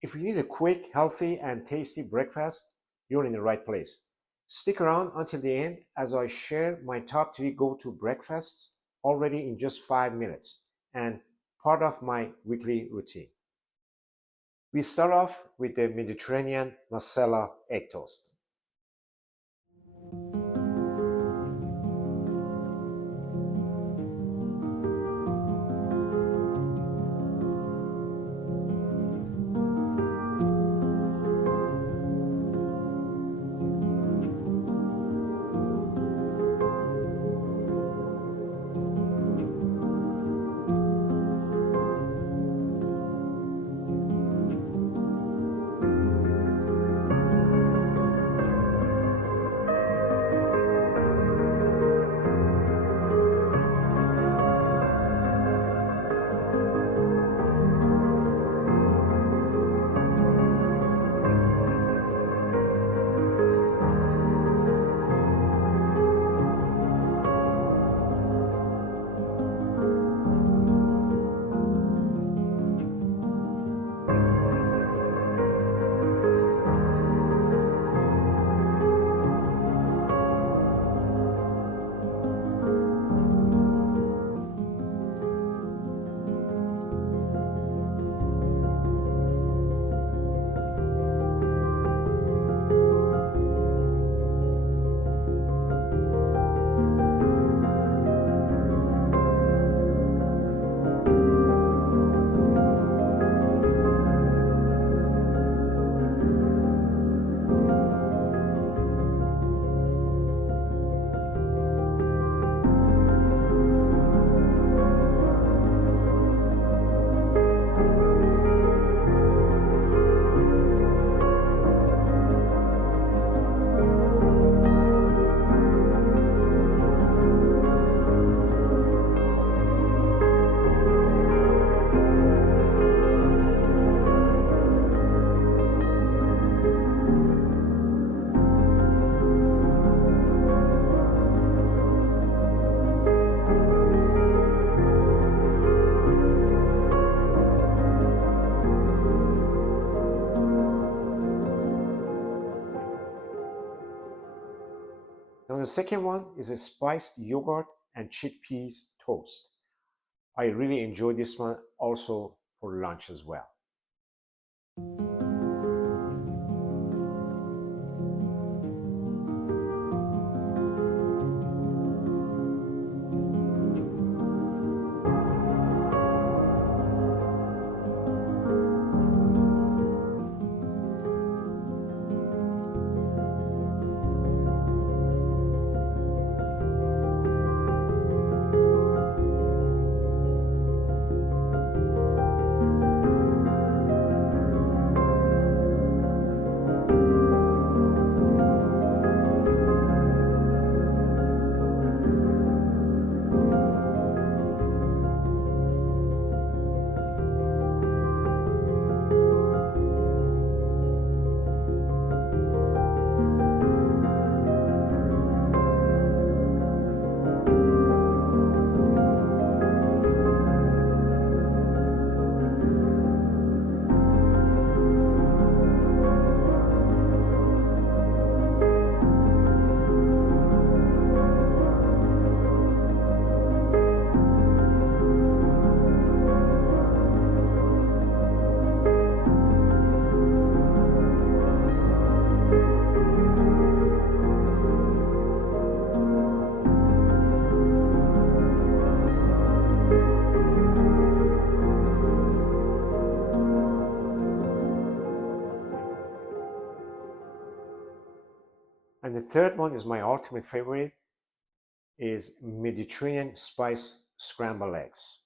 If you need a quick, healthy, and tasty breakfast, you're in the right place. Stick around until the end as I share my top three go to breakfasts already in just 5 minutes and part of my weekly routine. We start off with the Mediterranean masala egg toast. Now the second one is a spiced yogurt and chickpeas toast. I really enjoy this one also for lunch as well. And the third one is my ultimate favorite is Mediterranean spice scrambled eggs.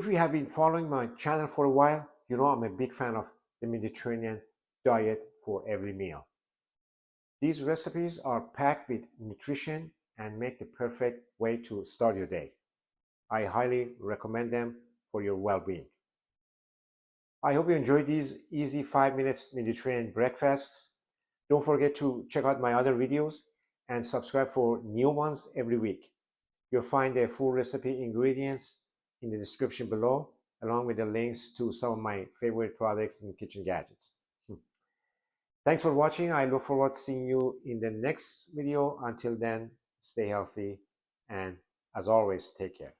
If you have been following my channel for a while, you know I'm a big fan of the Mediterranean diet for every meal. These recipes are packed with nutrition and make the perfect way to start your day. I highly recommend them for your well-being. I hope you enjoyed these easy 5 minutes Mediterranean breakfasts. Don't forget to check out my other videos and subscribe for new ones every week. You'll find the full recipe ingredients in the description below, along with the links to some of my favorite products and kitchen gadgets. Thanks for watching. I look forward to seeing you in the next video. Until then, stay healthy and, as always, take care.